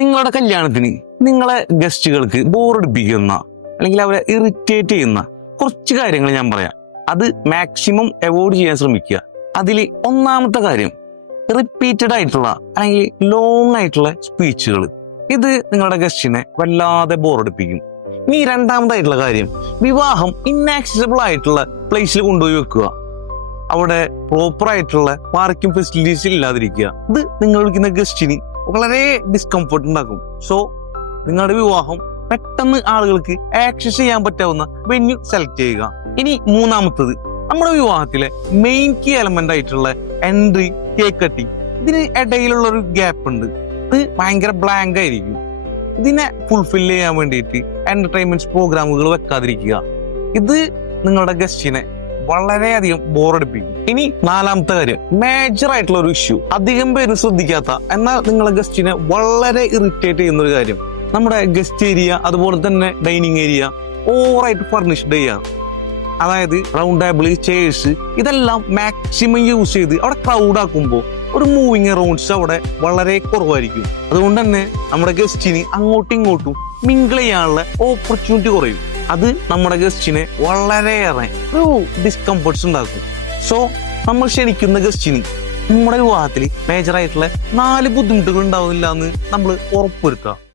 നിങ്ങളുടെ കല്യാണത്തിന് നിങ്ങളെ ഗസ്റ്റുകൾക്ക് ബോറടിപ്പിക്കുന്ന അല്ലെങ്കിൽ അവരെ ഇറിറ്റേറ്റ് ചെയ്യുന്ന കുറച്ച് കാര്യങ്ങൾ ഞാൻ പറയാം. അത് മാക്സിമം അവോയ്ഡ് ചെയ്യാൻ ശ്രമിക്കുക. അതിൽ ഒന്നാമത്തെ കാര്യം റിപ്പീറ്റഡ് ആയിട്ടുള്ള അല്ലെങ്കിൽ ലോങ് ആയിട്ടുള്ള സ്പീച്ചുകൾ. ഇത് നിങ്ങളുടെ ഗസ്റ്റിനെ വല്ലാതെ ബോറടിപ്പിക്കും. ഇനി രണ്ടാമതായിട്ടുള്ള കാര്യം, വിവാഹം ഇന്നാക്സസിബിൾ ആയിട്ടുള്ള പ്ലേസിൽ കൊണ്ടുപോയി വെക്കുക. അവിടെ പ്രോപ്പർ ആയിട്ടുള്ള പാർക്കിംഗ് ഫെസിലിറ്റീസ് ഇല്ലാതിരിക്കുക. ഇത് നിങ്ങൾ വിളിക്കുന്ന ഗസ്റ്റിന് വളരെ ഡിസ്കംഫർട്ട് ഉണ്ടാക്കും. സോ നിങ്ങളുടെ വിവാഹം പെട്ടെന്ന് ആളുകൾക്ക് ആക്സസ് ചെയ്യാൻ പറ്റാവുന്ന വെന്യൂ സെലക്ട് ചെയ്യുക. ഇനി മൂന്നാമത്തത്, നമ്മുടെ വിവാഹത്തിലെ മെയിൻ കീ എലമെന്റ് ആയിട്ടുള്ള എൻട്രി, കേക്ക് കട്ടിങ്. ഇതിന് ഇടയിലുള്ള ഒരു ഗ്യാപ്പ് ഉണ്ട്. ഇത് ഭയങ്കര ബ്ലാങ്ക് ആയിരിക്കും. ഇതിനെ ഫുൾഫിൽ ചെയ്യാൻ വേണ്ടിയിട്ട് എന്റർടൈൻമെന്റ് പ്രോഗ്രാമുകൾ വെക്കാതിരിക്കുക. ഇത് നിങ്ങളുടെ ഗസ്റ്റിനെ വളരെയധികം ബോറടിപ്പിക്കും. ഇനി നാലാമത്തെ കാര്യം, മേജർ ആയിട്ടുള്ള ഒരു ഇഷ്യൂ, അധികം പേര് ശ്രദ്ധിക്കാത്ത എന്നാൽ നിങ്ങളെ ഗസ്റ്റിനെ വളരെ ഇറിറ്റേറ്റ് ചെയ്യുന്ന ഒരു കാര്യം, നമ്മുടെ ഗസ്റ്റ് ഏരിയ അതുപോലെ തന്നെ ഡൈനിങ് ഏരിയ ഓവറായിട്ട് ഫർണിഷ്ഡ് ചെയ്യുക. അതായത് റൗണ്ട് ടേബിൾ, ചെയർസ് ഇതെല്ലാം മാക്സിമം യൂസ് ചെയ്ത് അവിടെ ക്രൗഡ് ആക്കുമ്പോൾ ഒരു മൂവിങ് അറൗണ്ട്സ് അവിടെ വളരെ കുറവായിരിക്കും. അതുകൊണ്ട് തന്നെ നമ്മുടെ ഗസ്റ്റിന് അങ്ങോട്ടും ഇങ്ങോട്ടും മിങ്കിൾ ചെയ്യാനുള്ള ഓപ്പർച്യൂണിറ്റി കുറയും. അത് നമ്മുടെ ഗസ്റ്റിനെ വളരെയേറെ ഒരു ഡിസ്കംഫർട്ട്സ് ഉണ്ടാക്കും. സോ നമ്മൾ ക്ഷണിക്കുന്ന ഗസ്റ്റിന് നമ്മുടെ വിവാഹത്തിൽ മേജർ ആയിട്ടുള്ള 4 ബുദ്ധിമുട്ടുകൾ ഉണ്ടാവുന്നില്ല എന്ന് നമ്മൾ ഉറപ്പുവരുത്തുക.